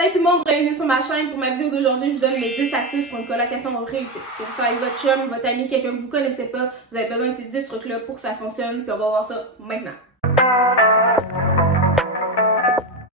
Salut tout le monde, bienvenue sur ma chaîne. Pour ma vidéo d'aujourd'hui, je vous donne mes 10 astuces pour une colocation réussie. Que ce soit avec votre chum, votre ami, quelqu'un que vous connaissez pas, vous avez besoin de ces 10 trucs-là pour que ça fonctionne, puis on va voir ça maintenant.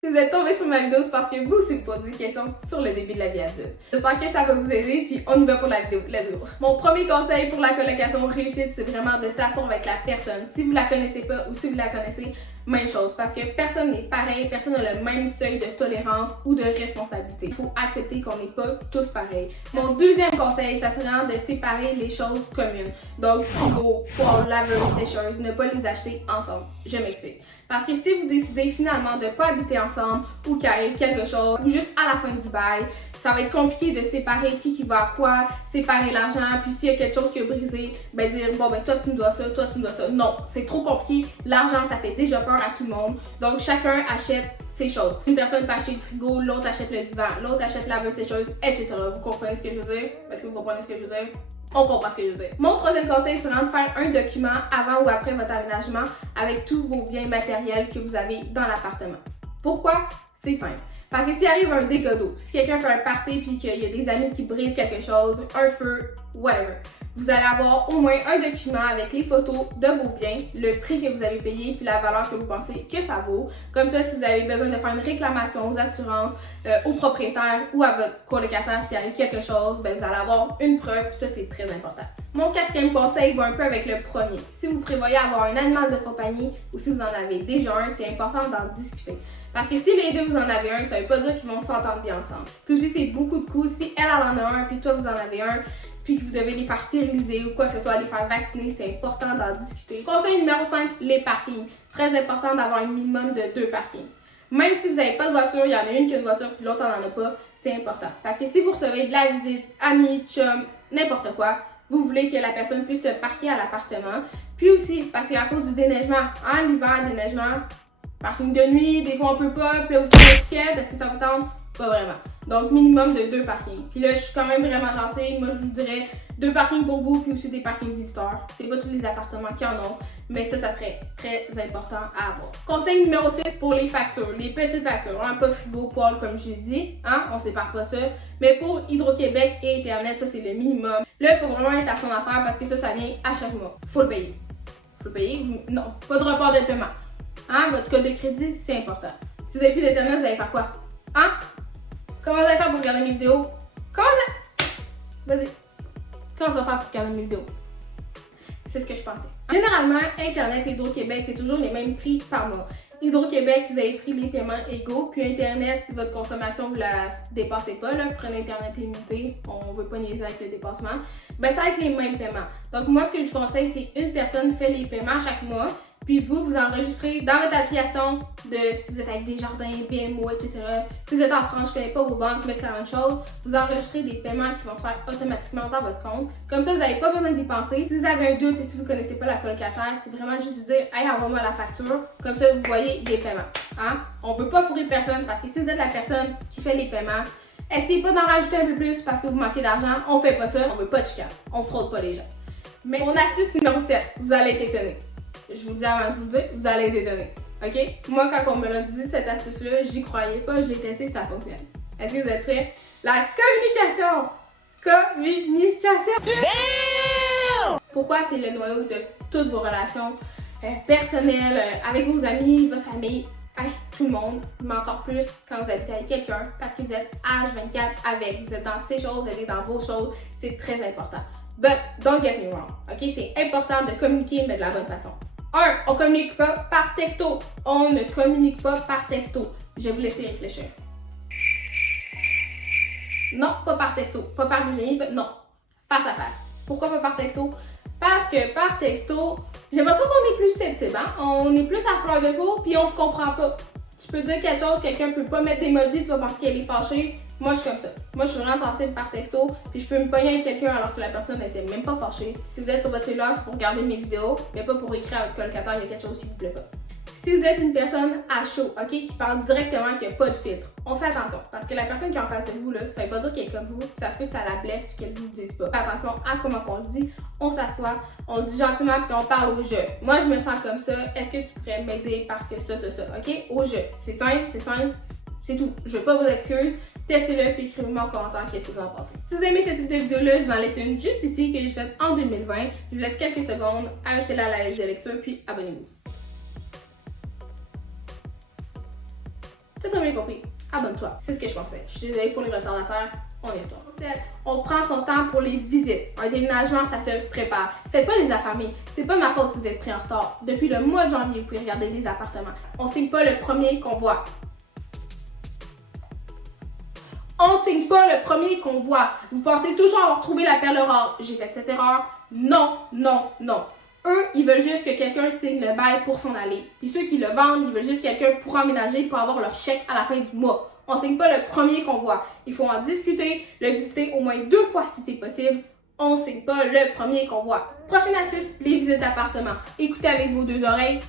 Si vous êtes tombé sur ma vidéo, c'est parce que vous aussi vous posez des questions sur le début de la vie adulte. J'espère que ça va vous aider, puis on y va pour la vidéo. Let's go! Mon premier conseil pour la colocation réussite, c'est vraiment de s'asseoir avec la personne. Si vous la connaissez pas ou si vous la connaissez, même chose, parce que personne n'est pareil, personne n'a le même seuil de tolérance ou de responsabilité. Il faut accepter qu'on n'est pas tous pareils. Mon deuxième conseil, ça serait de séparer les choses communes. Donc, frigo, poêle, laveuse, sécheuse, ne pas les acheter ensemble. Je m'explique. Parce que si vous décidez finalement de ne pas habiter ensemble ou qu'il arrive quelque chose ou juste à la fin du bail, ça va être compliqué de séparer qui va à quoi, séparer l'argent, puis s'il y a quelque chose qui a brisé, ben dire bon ben toi tu me dois ça, toi tu me dois ça. Non, c'est trop compliqué. L'argent ça fait déjà peur à tout le monde. Donc chacun achète ses choses. Une personne peut acheter le frigo, l'autre achète le divan, l'autre achète la laveuse sécheuse, etc. Vous comprenez ce que je veux dire? Est-ce que vous comprenez ce que je veux dire? On comprend ce que je veux dire. Mon troisième conseil, c'est de faire un document avant ou après votre aménagement avec tous vos biens matériels que vous avez dans l'appartement. Pourquoi? C'est simple. Parce que s'il arrive un dégât d'eau, si quelqu'un fait un party puis qu'il y a des amis qui brisent quelque chose, un feu, whatever, vous allez avoir au moins un document avec les photos de vos biens, le prix que vous avez payé puis la valeur que vous pensez que ça vaut. Comme ça, si vous avez besoin de faire une réclamation aux assurances, au propriétaire ou à votre colocataire s'il arrive quelque chose, ben vous allez avoir une preuve, ça c'est très important. Mon quatrième conseil va un peu avec le premier. Si vous prévoyez avoir un animal de compagnie ou si vous en avez déjà un, c'est important d'en discuter. Parce que si les deux vous en avez un, ça veut pas dire qu'ils vont s'entendre bien ensemble. Puis aussi, c'est beaucoup de coûts. Si elle en a un, puis toi vous en avez un, puis que vous devez les faire stériliser ou quoi que ce soit, les faire vacciner, c'est important d'en discuter. Conseil numéro 5, les parkings. Très important d'avoir un minimum de 2 parkings. Même si vous n'avez pas de voiture, il y en a une qui a une voiture puis l'autre n'en a pas, c'est important. Parce que si vous recevez de la visite, amis, chum, n'importe quoi, vous voulez que la personne puisse se parquer à l'appartement. Puis aussi, parce qu'à cause du déneigement, l'hiver, déneigement, parking de nuit, des fois on peut pas, puis là vous prenez l'étiquette, est-ce que ça vous tente? Pas vraiment. Donc minimum de 2 parkings. Puis là, je suis quand même vraiment gentille. Moi, je vous dirais 2 parkings pour vous, puis aussi des parkings visiteurs. C'est pas tous les appartements qui en ont, mais ça serait très important à avoir. Conseil numéro 6 pour les factures, les petites factures. Pas frigo, poêle, comme je l'ai dit. On sépare pas ça. Mais pour Hydro-Québec et Internet, ça c'est le minimum. Là, il faut vraiment être à son affaire parce que ça vient à chaque mois. Faut le payer. Faut le payer. Non, pas de report de paiement. Votre code de crédit, c'est important. Si vous avez plus d'Internet, vous allez faire quoi? Comment vous allez faire pour regarder mes vidéos? Comment ça? Vas-y. Comment ça va faire pour regarder mes vidéos? C'est ce que je pensais. Généralement, Internet et Hydro-Québec, c'est toujours les mêmes prix par mois. Hydro-Québec, si vous avez pris les paiements égaux, puis Internet, si votre consommation, vous la dépassez pas, prenez Internet limité, on veut pas niaiser avec le dépassement, ben ça va être les mêmes paiements. Donc moi, ce que je vous conseille, c'est une personne fait les paiements chaque mois, puis vous enregistrez dans votre application de si vous êtes avec Desjardins, BMO, etc. Si vous êtes en France, je connais pas vos banques, mais c'est la même chose. Vous enregistrez des paiements qui vont se faire automatiquement dans votre compte. Comme ça, vous n'avez pas besoin d'y penser. Si vous avez un doute et si vous connaissez pas la colocataire, c'est vraiment juste vous dire hey, envoie-moi la facture. Comme ça, vous voyez les paiements. On veut pas fourrer personne parce que si vous êtes la personne qui fait les paiements, essayez pas d'en rajouter un peu plus parce que vous manquez d'argent. On fait pas ça, on veut pas de chicane. On fraude pas les gens. Mais mon astuce numéro 7, vous allez être étonné. Je vous dis avant de vous le dire, vous allez être étonné. OK? Moi, quand on me l'a dit, cette astuce-là, j'y croyais pas, je l'ai testé, ça fonctionne. Est-ce que vous êtes prêts? La communication! Communication! Pourquoi c'est le noyau de toutes vos relations personnelles, avec vos amis, votre famille, tout le monde, mais encore plus quand vous habitez avec quelqu'un, parce que vous êtes H24 avec, vous êtes dans ses choses, vous êtes dans vos choses, c'est très important. But don't get me wrong, OK? C'est important de communiquer, mais de la bonne façon. On ne communique pas par texto. On ne communique pas par texto. Je vais vous laisser réfléchir. Non, pas par texto. Pas par des amis, non. Face à face. Pourquoi pas par texto? Parce que par texto, j'ai l'impression qu'on est plus susceptible. On est plus à fleur de peau, puis on se comprend pas. Tu peux dire quelque chose, quelqu'un peut pas mettre d'emoji, tu vas penser qu'elle est fâchée. Moi, je suis comme ça. Moi, je suis vraiment sensible par texto, puis je peux me pogner avec quelqu'un alors que la personne n'était même pas fâchée. Si vous êtes sur votre cellulaire, c'est pour regarder mes vidéos, mais pas pour écrire à votre colocataire, il y a quelque chose qui vous plaît pas. Si vous êtes une personne à chaud, OK, qui parle directement, qui n'a pas de filtre, on fait attention. Parce que la personne qui est en face de vous, là, ça veut pas dire qu'elle est comme vous, ça se peut que ça la blesse et qu'elle ne vous le dise pas. Faites attention à comment on le dit, on s'assoit, on le dit gentiment puis on parle au jeu. Moi, je me sens comme ça, est-ce que tu pourrais m'aider parce que ça, OK? Au jeu. C'est simple, C'est tout. Je veux pas vos excuses. Testez-le puis écrivez-moi en commentaire qu'est-ce que vous en pensez. Si vous aimez cette vidéo-là, je vous en laisse une juste ici que j'ai faite en 2020. Je vous laisse quelques secondes, ajoutez-la à la liste de lecture puis abonnez-vous. T'as bien compris? Abonne-toi. C'est ce que je pensais. Je suis désolée pour les retardataires. On y retourne. On prend son temps pour les visites. Un déménagement, ça se prépare. Faites pas les affamés. C'est pas ma faute si vous êtes pris en retard. Depuis le mois de janvier, vous pouvez regarder des appartements. On signe pas le premier qu'on voit. On signe pas le premier qu'on voit. Vous pensez toujours avoir trouvé la perle rare. J'ai fait cette erreur. Non, non, non. Eux, ils veulent juste que quelqu'un signe le bail pour s'en aller. Puis ceux qui le vendent, ils veulent juste quelqu'un pour emménager pour avoir leur chèque à la fin du mois. On signe pas le premier qu'on voit. Il faut en discuter, le visiter au moins 2 fois si c'est possible. On signe pas le premier qu'on voit. Prochaine astuce, les visites d'appartement. Écoutez avec vos 2 oreilles.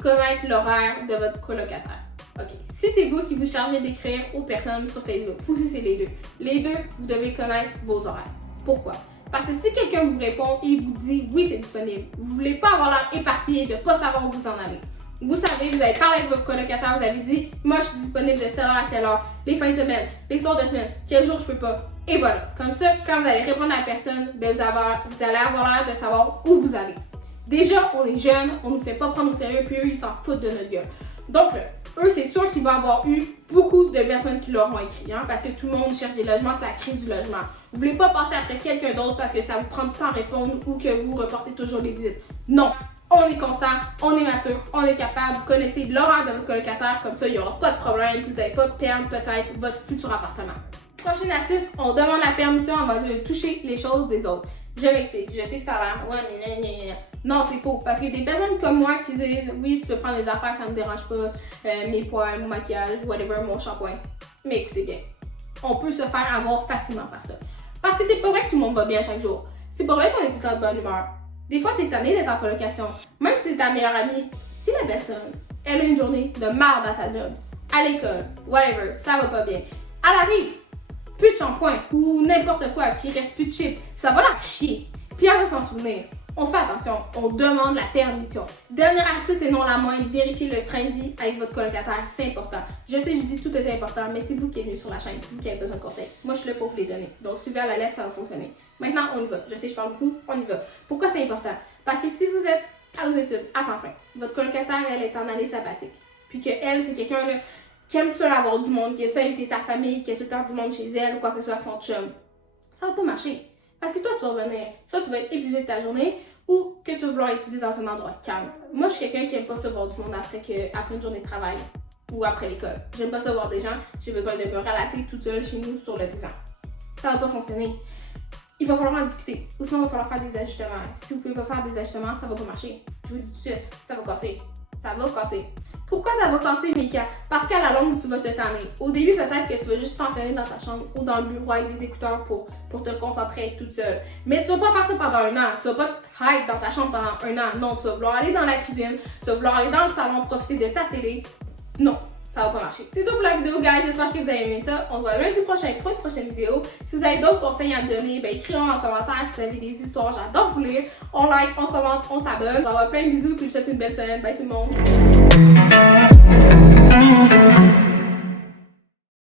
Connaître l'horaire de votre colocataire. OK. Si c'est vous qui vous chargez d'écrire aux personnes sur Facebook, ou si c'est les deux, vous devez connaître vos horaires. Pourquoi? Parce que si quelqu'un vous répond et vous dit oui, c'est disponible, vous voulez pas avoir l'air éparpillé de pas savoir où vous en allez. Vous savez, vous avez parlé avec votre colocataire, vous avez dit moi je suis disponible de telle heure à telle heure, les fins de semaine, les soirs de semaine, quel jour je peux pas. Et voilà. Comme ça, quand vous allez répondre à la personne, ben vous allez avoir l'air de savoir où vous allez. Déjà, on est jeunes, on nous fait pas prendre au sérieux, puis eux, ils s'en foutent de notre gueule. Donc, eux, c'est sûr qu'ils vont avoir eu beaucoup de personnes qui leur ont écrit, hein, parce que tout le monde cherche des logements, c'est la crise du logement. Vous voulez pas passer après quelqu'un d'autre parce que ça vous prend du temps à répondre ou que vous reportez toujours les visites. Non, on est constant, on est mature, on est capable, vous connaissez l'horaire de votre colocataire, comme ça, il n'y aura pas de problème, vous n'allez pas perdre peut-être votre futur appartement. Prochaine astuce, on demande la permission avant de toucher les choses des autres. Je m'explique, je sais que ça a l'air, ouais, mais non, c'est faux. Parce qu'il y a des personnes comme moi qui disent, oui, tu peux prendre des affaires, ça me dérange pas, mes poils, mon maquillage, whatever, mon shampoing. Mais écoutez bien, on peut se faire avoir facilement par ça. Parce que c'est pas vrai que tout le monde va bien chaque jour. C'est pas vrai qu'on est tout le temps de bonne humeur. Des fois, t'es tanné d'être en colocation. Même si c'est ta meilleure amie, si la personne, elle a une journée de merde à sa job, à l'école, whatever, ça va pas bien, elle arrive, plus de shampoing ou n'importe quoi, qui reste plus de chips, ça va la chier. Puis elle va s'en souvenir. On fait attention, on demande la permission. Dernière astuce et non la moindre, vérifiez le train de vie avec votre colocataire, c'est important. Je sais, je dis tout est important, mais c'est vous qui êtes venu sur la chaîne, c'est vous qui avez besoin de conseils. Moi, je suis là pour vous les donner. Donc, suivez à la lettre, ça va fonctionner. Maintenant, on y va. Je sais, je parle beaucoup, on y va. Pourquoi c'est important? Parce que si vous êtes à vos études, à temps plein, votre colocataire, elle est en année sabbatique, puis que elle, c'est quelqu'un là qui aime ça avoir du monde, qui aime ça inviter sa famille, qui a tout le temps du monde chez elle ou quoi que ce soit son chum, ça va pas marcher. Parce que toi, tu vas revenir, soit tu vas être épuisé de ta journée, ou que tu vas vouloir étudier dans un endroit calme. Moi, je suis quelqu'un qui aime pas ça voir du monde après une journée de travail ou après l'école. J'aime pas ça voir des gens, j'ai besoin de me relaxer toute seule chez nous sur le divan. Ça va pas fonctionner. Il va falloir en discuter, ou sinon il va falloir faire des ajustements. Si vous pouvez pas faire des ajustements, ça va pas marcher. Je vous dis tout de suite, ça va casser. Ça va casser. Pourquoi ça va casser, Mika? Parce qu'à la longue, tu vas te tanner. Au début, peut-être que tu vas juste t'enfermer dans ta chambre ou dans le bureau avec des écouteurs pour te concentrer toute seule. Mais tu vas pas faire ça pendant 1 an. Tu vas pas te hide dans ta chambre pendant 1 an. Non, tu vas vouloir aller dans la cuisine, tu vas vouloir aller dans le salon, profiter de ta télé. Non, ça va pas marcher. C'est tout pour la vidéo, guys. J'espère que vous avez aimé ça. On se voit lundi prochain pour une prochaine vidéo. Si vous avez d'autres conseils à me donner, ben écrivez-moi en commentaire. Si vous avez des histoires, j'adore vous lire. On like, on commente, on s'abonne. On va plein de bisous, puis je vous souhaite une belle semaine. Bye tout le monde.